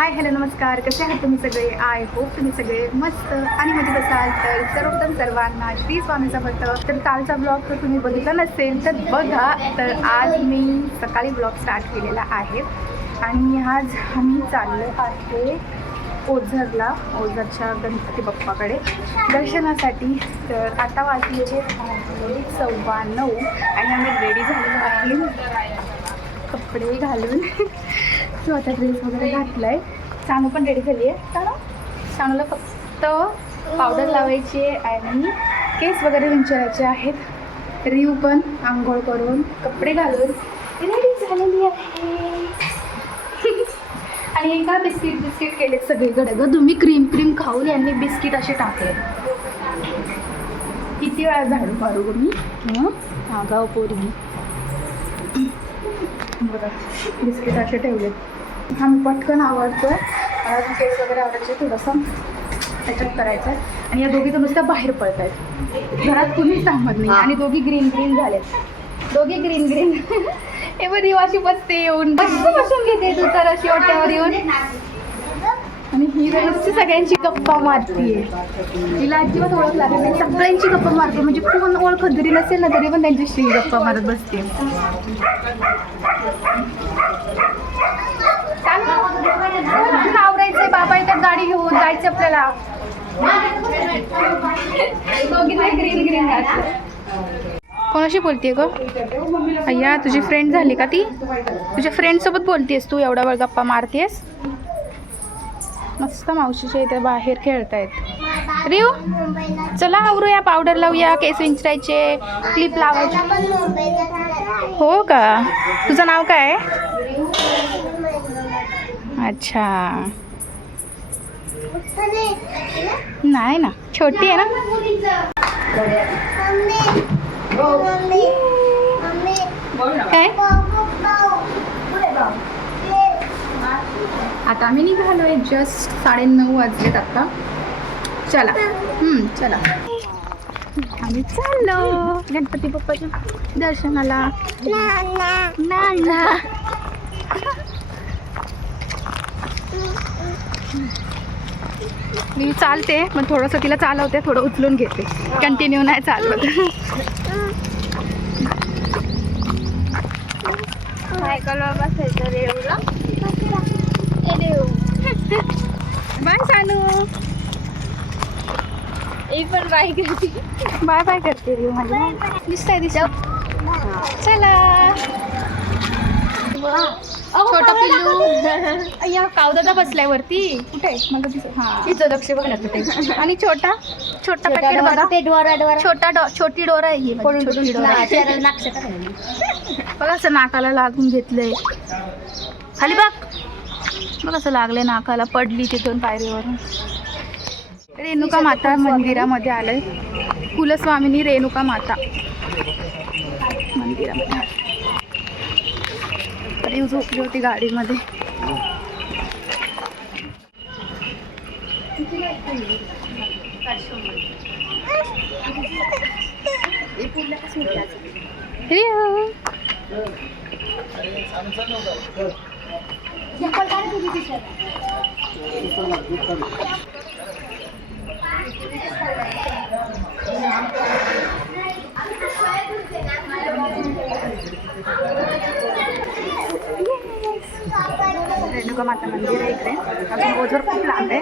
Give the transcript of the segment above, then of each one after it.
Hi hello नमस्कार, कसे आहात तुम्ही सगळे? आय होप तुम्ही सगळे मस्त आणि मजेत असाल. तर सर्वप्रथम सर्वांना श्री स्वामी समर्थ. तर कालचा ब्लॉग तर तुम्ही बघितला नसेल तर बघा. तर आज मी सकाळी ब्लॉग स्टार्ट केलेला आहे आणि आज आम्ही चाललो आहे ओझरला, ओझरच्या गणपती बाप्पाकडे दर्शनासाठी. तर आता वाजलेले 9:15 आणि आम्ही रेडी झालेलो आहे कपडे घालून. सो आता ड्रेस वगैरे घातला आहे. सानू पण रेडी झाली आहे. सानूला फक्त पावडर लावायची आहे आणि केस वगैरे विंचरायचे आहेत. रिव पण आंघोळ करून कपडे घालून रेडी झालेली आहे. आणि एका बिस्किट केलेत सगळीकडे. ग तुम्ही क्रीम खाऊन यांनी बिस्किट असे टाकले. किती वेळा झाडू मारू ग मी? गाव पोरी बघा बिस्किट असे ठेवलेत. आम्ही पटकन आवडतो. केस वगैरे आवडायचे थोडंसं त्याच्यात करायचं आहे. आणि या दोघी तर नुसत्या बाहेर पडत आहेत, घरात कुणीच थांबत नाही. आणि दोघी ग्रीन झालेत, दोघी ग्रीन. हे बघ दिवाशी बसते येऊन, बसून घेते तू तर अशी ओट्यावर येऊन. आणि ही नुसती सगळ्यांची गप्पा मारतीये. तिला अजिबात ओळख लागत नाही, सगळ्यांची गप्पा मारते. म्हणजे कोण ओळखत जरी नसेल ना तरी पण त्यांच्याशी गप्पा मारत बसते. आवरायचंय, बाबा येतात गाडी घेऊन, जायचं आपल्याला. ग्रीन कोणाशी बोलतेय ग? अय्या तुझी फ्रेंड झाली का ती? तुझ्या फ्रेंड सोबत बोलतेस तू? एवढा वेळ गप्पा मारतेस. मस्त मावशीच्या इथे बाहेर खेळतायत. रिव चला आवरूया, पावडर लावूया, केस विंचरायचे, क्लिप लावायचे. हो का? तुझं नाव काय? अच्छा, नाही ना, छोटी आहे ना. काय आता आम्ही निघालोय. जस्ट 9:30 वाजलेत आता. चला चला आम्ही चाललो गणपती बाप्पाच्या दर्शनाला. मी चालते पण थोडंसं तिला चालवते, थोडं उचलून घेते, कंटिन्यू नाही चालवत. बाय सानू. पण बाय करते रे माझ्या. दिसतंय चला. छोटा पिल्लू. अय्या कावदादा बसलाय वरती. कुठे मला दिसत? हा तिचं लक्ष बघण्यात ते. आणि छोटा पॅकेट बघा. छोटी डोरा आहे ही. छोटी डोरा बघा असं नाकाला लागून घेतलंय. खाली बघ असं लागलंय नाकाला. पडली तिथून पायरीवरून. रेणुका माता मंदिरामध्ये आलंय. कुलस्वामिनी रेणुका माता मंदिरामध्ये. तरी झोपली होती गाडीमध्ये. रेणुका माता मंदिर आहे इकडे. अजून ओझर खूप लांब आहे.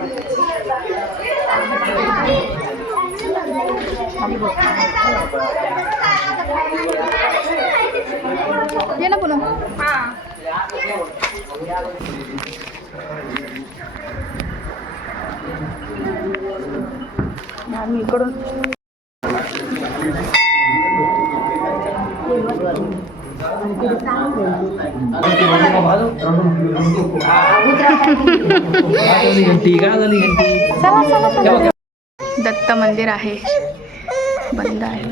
ये ना पुन्हा. मी इकडून दत्त मंदिर आहे, बंद आहे.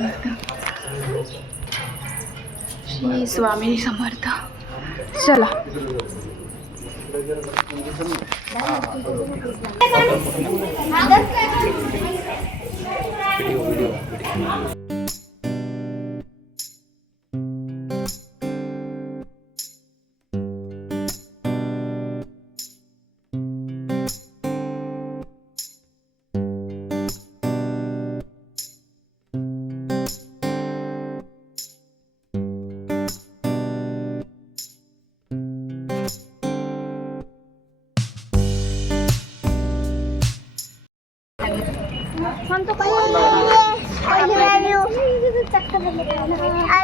श्री स्वामी समर्थ. चला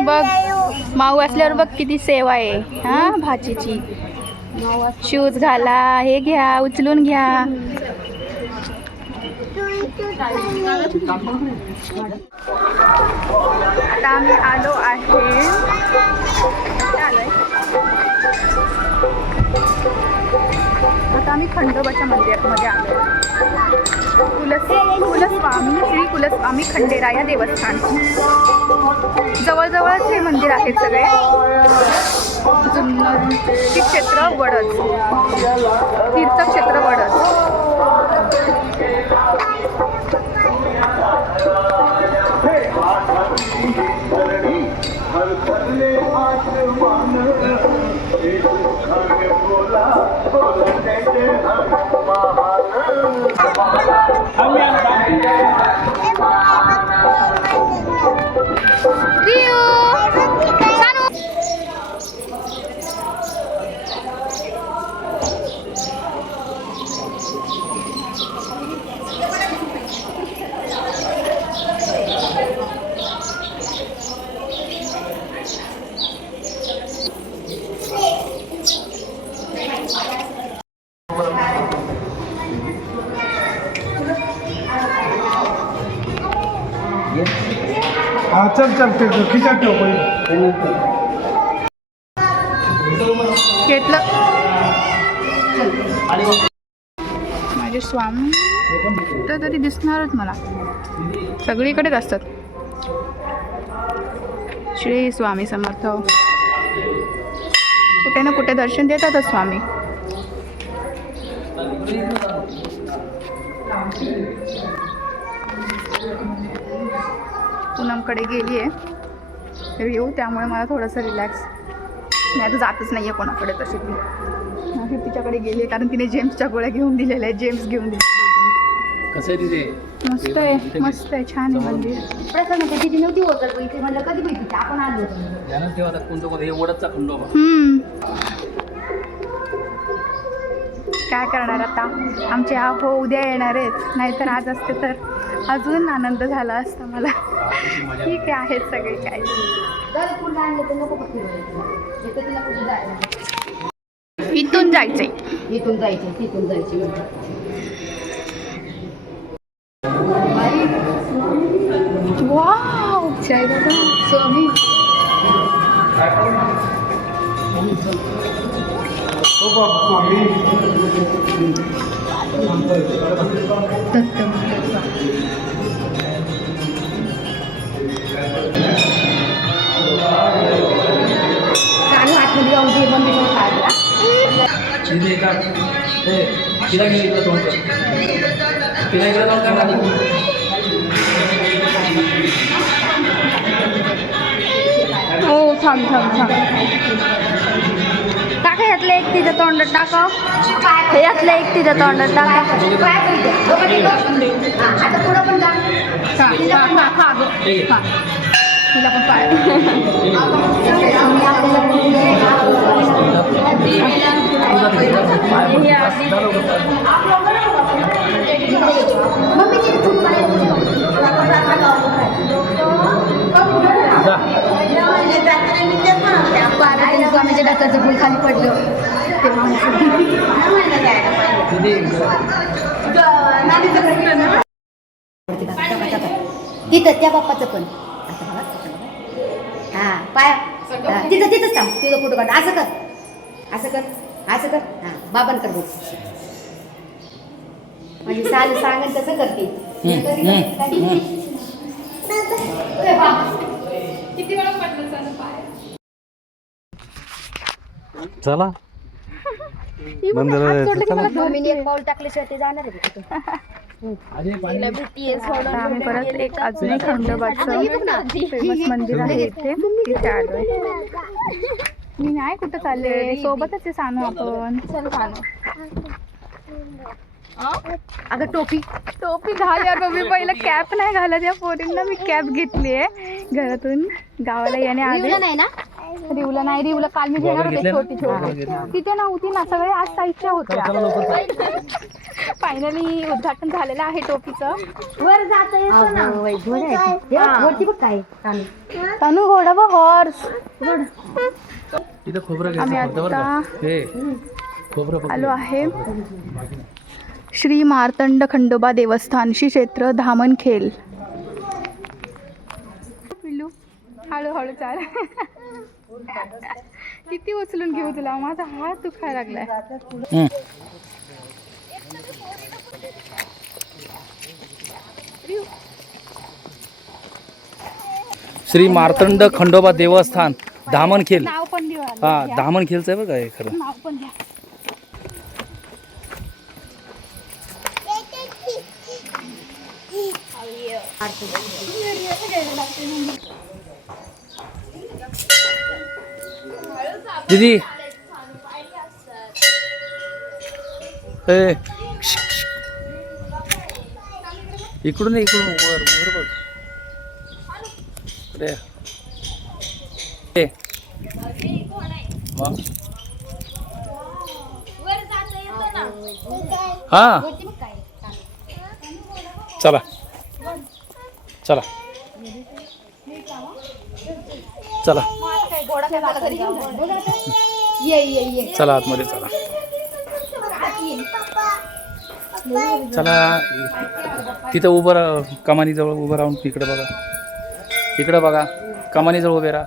बघ माऊ असल्यावर बघ किती सेवा आहे हा भाचीची. शूज घाला, हे घ्या, उचलून घ्या. आता आम्ही आलो आहे, आता आम्ही खंडोबाच्या मंदिरामध्ये आलो. कुलस्वामी श्री कुलस्वामी खंडेराया देवस्थान. जवळजवळच हे मंदिर आहे सगळे. जुन्नर क्षेत्र वडद, तीर्थक्षेत्र वडद. चल चल खिचत ठेव घेतलं. माझे स्वामी तर तरी दिसणारच मला, सगळीकडेच असतात. श्री स्वामी समर्थ. कुठे ना कुठे दर्शन देतातच स्वामी. पूनमकडे गेली आहे येऊ, त्यामुळे मला थोडंसं रिलॅक्स. नाही तर जातच नाही आहे कोणाकडे तशी. ती तिच्याकडे गेली आहे कारण तिने जेम्सच्या गोळ्या घेऊन दिलेल्या आहेत. जेम्स घेऊन दिले. मस्त आहे, मस्त आहे, छान आहे मंदिर. तिथे नव्हती होत इथे म्हणलं कधी माहिती आपण आलो काय करणार आता. आमचे हो उद्या येणार आहेत, नाहीतर आज असते तर अजून आनंद झाला असता मला. ठीक आहे सगळे काय. इथून जायचंय, इथून जायचं तिथून जायचं. वाव जय बाबा स्वामी. चालू आतमध्ये जाऊन ते बंद करून खायला. हो थांब थांब थांब. टाका यातलं एक तिच्या तोंडात टाका. यातलं एक तिच्या तोंडात टाका. आता पुढं पण जा. तिला पण पाय. स्वामीच्या डोक्याचं फुल खाली पडलं तिथं त्या बाप्पाचं पण. हां पाय तिथं तिथंच थांब. तुझं फोटो काढ. असं कर, असं कर, असं कर. हां बाबांकडे बघ. म्हणजे सांगेल तसं करते. किती वेळा पडलं पाय. चला मम्मीने एक पाऊल टाकल्याशिवाय ते जाणार आहे. आम्ही परत एक अजून खंडोबाचं फेमस मंदिर आहे तिथे आलोय. मी नाही कुठं चालले, सोबतच आहे सानू आपण. चल सानू. अगं टोपी घाल यार. मी पहिलं कॅप नाही घालत या पोरींना. मी कॅप घेतली आहे घरातून गावाला येणे आले. नाही ना रिवला नाही, रिवला काल मी घेणार होते छोटी छोटी, तिथे नव्हती ना, सगळे आज साईजच्या होत्या. फायनली उद्घाटन झालेलं आहे टोपीचं. वर जात वरती बघ काय तनु घोडा व हॉर्स. खोबरं आम्ही आता आलो आहे श्री मार्तंड खंडोबा देवस्थान श्री क्षेत्र धामणखेल. पिल्लू हळूहळू चाल. किती उचलून घेऊ तुला, माझा हात दुखायला लागलाय. श्री मार्तंड खंडोबा देवस्थान धामणखेल. नाव पण लिहा. हा धामणखेलचं आहे बघा हे खरं. नाव पण घ्या. दीदी ए इकडून इकडून वर वर बघ. अरे ए मग हा चला चला चला चला आतमध्ये चला. चला तिथं उभं राहा, कमानीजवळ उभं राहून इकडे बघा, इकडे बघा, कमानीजवळ उभे राहा.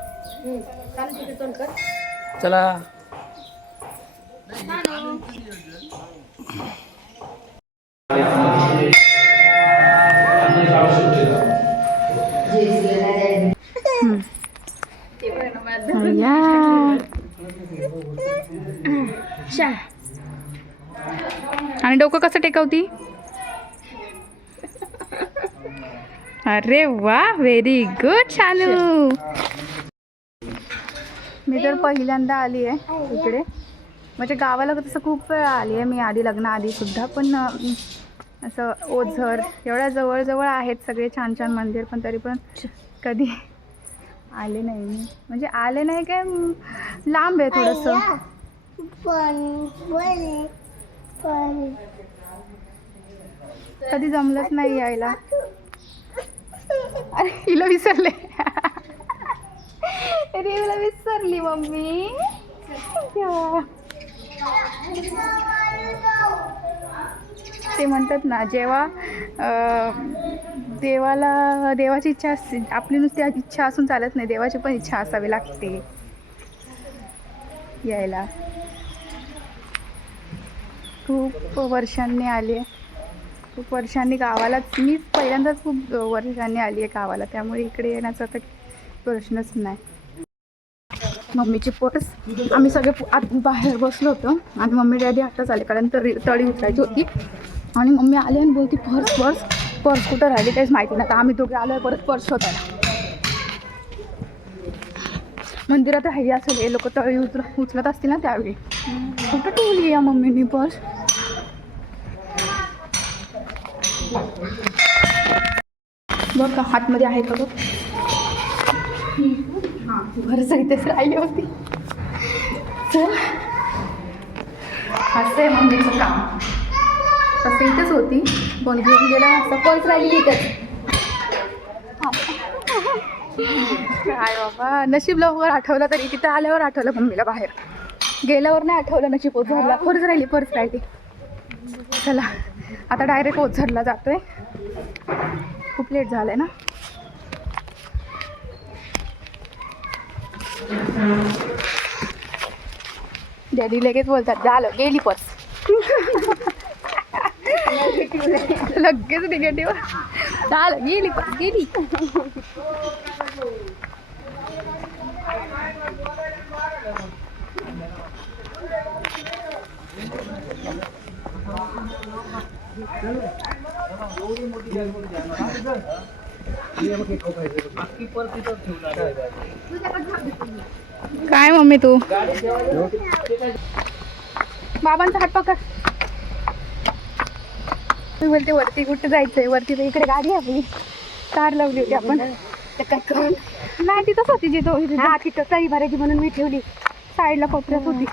चला आणि डोकं कसं टेकवती. अरे वा, व्हेरी गुड शालू. मी तर पहिल्यांदा आली आहे इकडे, म्हणजे गावाला तसं खूप वेळा आली आहे मी आधी, लग्नाआधी सुद्धा, पण असं ओझर एवढ्या जवळजवळ आहेत सगळे छान छान मंदिर, पण तरी पण कधी आले नाही मी. म्हणजे आले नाही काय, लांब आहे थोडंसं. कधी जमलंच नाही यायला. अरे हिला विसरले. अरे हिला विसरली मम्मी. ते म्हणतात ना, जेव्हा देवाची इच्छा असते, आपली नुसती इच्छा असून चालत नाही, देवाची पण इच्छा असावी लागते यायला. खूप वर्षांनी आले, खूप वर्षांनी गावालाच, मी पहिल्यांदाच खूप वर्षांनी आली आहे गावाला, त्यामुळे इकडे येण्याचा तर प्रश्नच नाही. मम्मीची पर्स, आम्ही सगळे आत बाहेर बसलो होतो आणि मम्मी डॅडी आताच आले, कारण तळी उतरायची होती. आणि मम्मी आले आणि बोलती पर्स पर्स पर्स कुठं राहिली काहीच माहिती नाही. तर आम्ही दोघे आलो परत पर्स शोधायला. मंदिरात राहिली असेल, हे लोक तळी उचलत असतील ना त्यावेळी. कुठं ठेवली या मम्मीनी पर्स. बघ का हातमध्ये आहे का बघ. हां बरंच इथेच राहिली होती. चल, असं आहे मम्मीचं काम. तसं इथेच होती, पण घेऊन गेला असं पर्स राहिली इथेच. काय बाबा, नशीब लवकर आठवलं, तरी तिथं आल्यावर आठवलं मम्मीला, बाहेर गेल्यावर नाही आठवलं. नशीब ओझरला पर्स राहिली. चला आता डायरेक्ट ओझरला जातोय, खूप लेट झालंय ना. डॅडी लगेच बोलतात, झालं गेली पर्स. लगेच निगेटिव्ह, झालं गेली पर्स गेली. काय मम्मी तू, बाबांचा हात पकड. मी बोलते वरती कुठे जायचंय, वरती तर इकडे गाडी आहे आपली, कार लावली होती आपण. तर काय करू? नाही तिथंच होती जी तो हा तिथं तरी भरायची म्हणून मी ठेवली. साईडला कोपऱ्यात होती.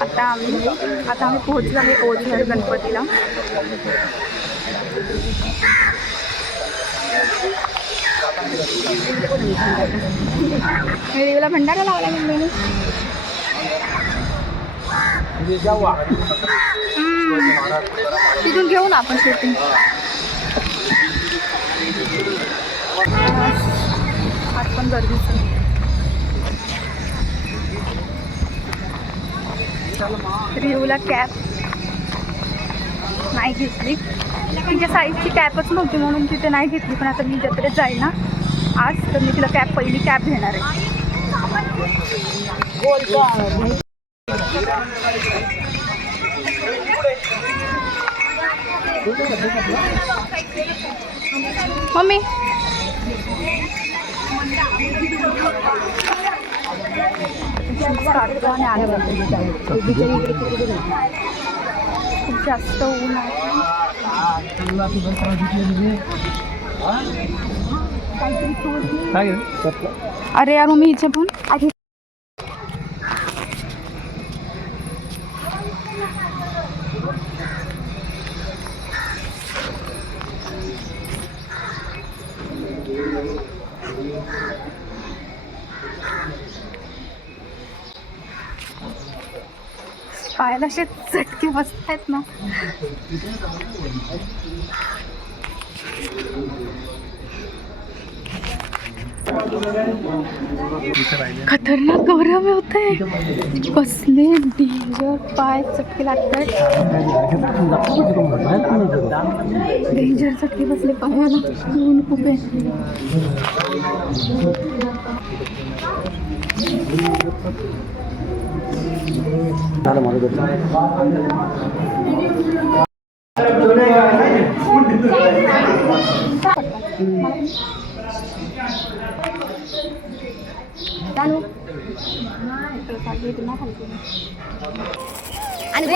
आता आम्ही पोहोचलो आहे ओझर गणपतीला. देवीला भंडारा लावला मम्मीने. तिथून घेऊ ना आपण शूटिंग. आज पण गर्दीचं. रिओला कॅप नाही घेतली, तिच्या साईजची कॅपच नव्हती म्हणून तिथे नाही घेतली. पण आता मी जत्रेत जाईल ना आज, तर मी तिला पहिली कॅप घेणार आहे. मम्मी खूप जास्त ऊन आहे. अरे यार मम्मी हिचे पण आधी पायाला असे चटके बसत आहेत ना. खतरनाक गौरव होत आहे. कसले डेंजर पाय चटके लागतात. डेंजर चटके बसले पायाला. ऊन खूप आहे. आणि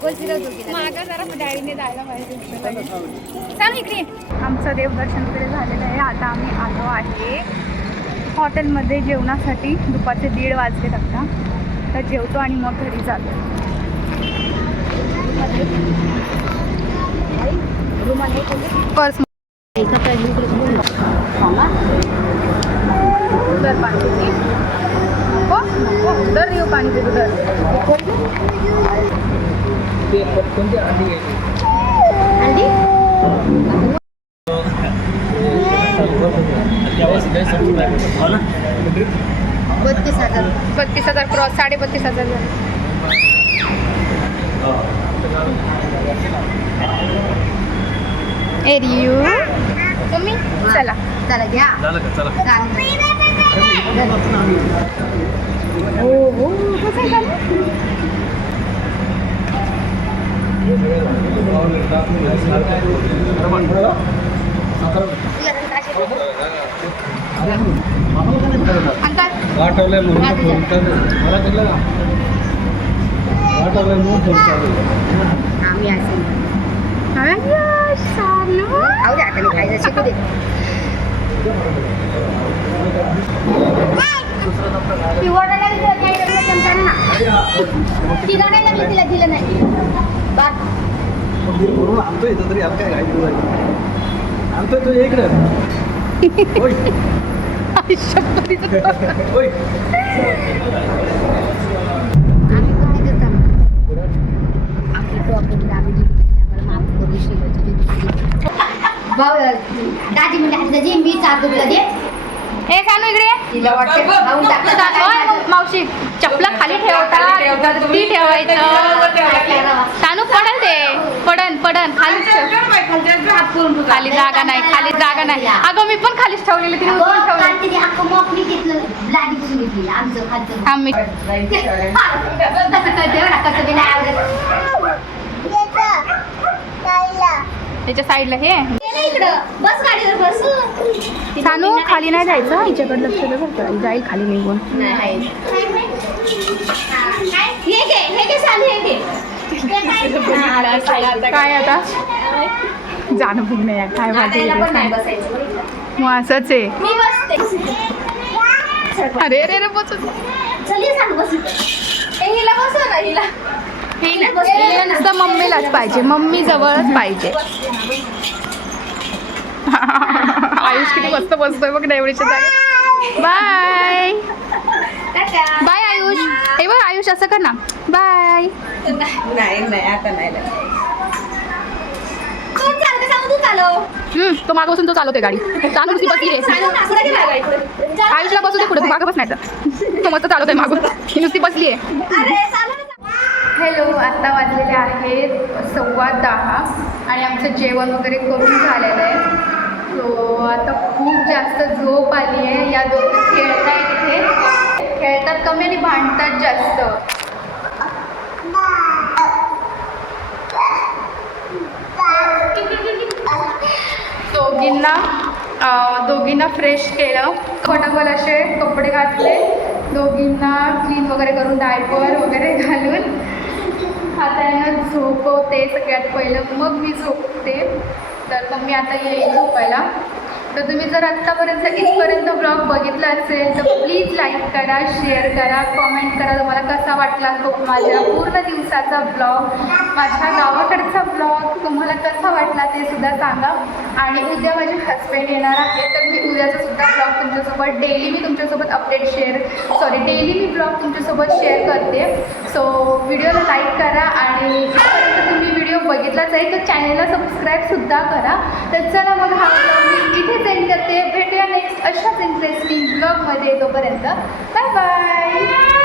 गोल फिरव दोघींना. मागं जरा डॅडीने जायला पाहिजे. सांग इकडे. आमचं देवदर्शन वगैरे झालेलं आहे. आता आम्ही आलो आहे हॉटेलमध्ये जेवणासाठी. दुपारचे 1:30 वाजले आता. तर जेवतो आणि मग घरी जातो. पर्स उधर पाणी देते. हो उधर येऊ पाणी दे उधर. अंडी 32,000 क्रॉस 32,500 झाले. एरियू तुम्ही चला चला घ्या. हो हो कसं आहे झालं. वाटवलंय म्हणून मला दिलं ना. वाटवलंय म्हणून आम्ही असेल खाऊ द्या आता खायचं शिकू दे. तिला दिलं नाही. आणतोय तरी आता काय घाई आणतोय तो इकडे. दाजी म्हणजे जे मी 4 रुपये दे. हे सांगू इकडे. तिला वाटतं खाऊन टाकतात. मावशी चपला खाली ठेवता ती ठेवायचं. तानू पडल ते पडन खाली खाली जागा नाही. खाली जागा नाही. अगं मी पण खालीच ठेवलेलं. तिने उचलून ठेवलं. आम्ही त्याच्या साईडला हे बस गाडीवर बस. सानू खाली नाही जायचं. हिच्याकडे लक्ष दे बरं का. जाईल खाली निघून. हे घे सानू हे घे. काय आता जाणं भूक नाही आहे, काय माहिती मग असंच आहे. अरे अरे अरे बस हे नुसतं मम्मीलाच पाहिजे, मम्मी जवळच पाहिजे. आयुष किती मस्त बसतोय बघ ना एवढीच्या जागा. Bye bye Ayush. हे बघ आयुष असं कर ना, बाय. तो मागं बसून तो चालवतोय गाडी, चालू नुसती बसली आहे. आयुषला बसू दे पुढे, तू मागं बस नाही तर. तो मस्त चालवतोय मागून, ही नुसती बसली आहे. हॅलो, आत्ता वाजलेले आहेत 10:15 आणि आमचं जेवण वगैरे करून झालेलं आहे. सो आता खूप जास्त झोप आली आहे. या दोघं खेळताय तिथे, खेळतात कमी आणि भांडतात जास्त. दोघींना फ्रेश केलं, फटाफट असे कपडे घातले, दोघींना क्लीन वगैरे करून डायपर वगैरे घालून आता यांना झोपवते सगळ्यात पहिलं, मग मी झोपते. तर मग मी आता येईल झोपायला. तर तुम्ही जर आत्तापर्यंत इथपर्यंत ब्लॉग बघितला असेल तर प्लीज लाईक करा, शेअर करा, कॉमेंट करा तुम्हाला कसा वाटला तो माझ्या पूर्ण दिवसाचा ब्लॉग, माझ्या गावाकडचा ब्लॉग तुम्हाला कसा वाटला ते सुद्धा सांगा. आणि उद्या माझे हस्बंड येणार आहे, तर मी उद्याचा सुद्धा ब्लॉग तुमच्यासोबत डेली मी तुमच्यासोबत डेली मी ब्लॉग तुमच्यासोबत शेअर करते. सो व्हिडिओला लाईक करा आणि इथपर्यंत तुम्ही व्हिडिओ बघितलाच आहे तर चॅनलला सबस्क्राईबसुद्धा करा. तर चला मग हा ब्लॉग मी इथे सेंड करते. भेटूया नेक्स्ट अशाच इंटरेस्टिंग ब्लॉगमध्ये. तोपर्यंत बाय बाय.